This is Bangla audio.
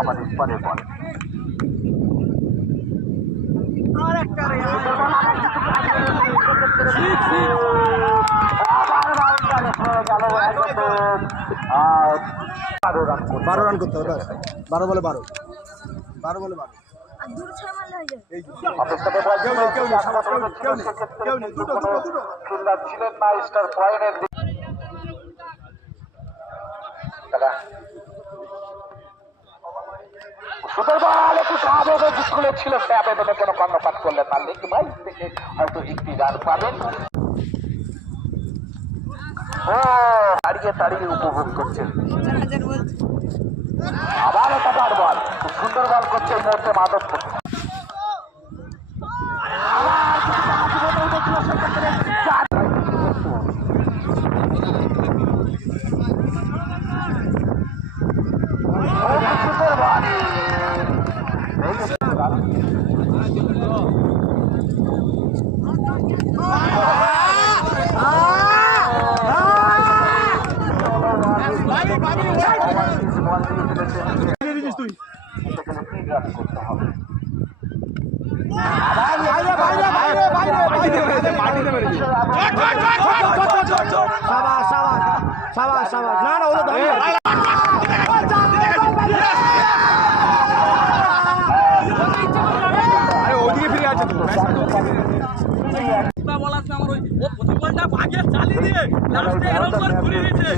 আবার পরে পরে বারো রান করতে হবে, 12 বলে 12 ছিলেন না স্টার পয়েন্টের সুন্দরবন একটু আবেদন খুলেছিল, সে আবেদনে কোনো কর্ণপাত করলেন না। লিগ ভাই থেকে হয়তো একটি রান পাবেন। ও তাড়িয়ে তাড়িয়ে উপভোগ করছেন। আবার এটা বার বল, খুব সুন্দর বল করছে এই মুহূর্তে মাধবপুর। করতে হবে ওদিকে ফিরে আছে তো বলার আমার ওই প্রথম বলটা ভাগে চালিয়ে দিয়ে লাস্টে এরকম করে ঘুরিয়ে দিয়েছে।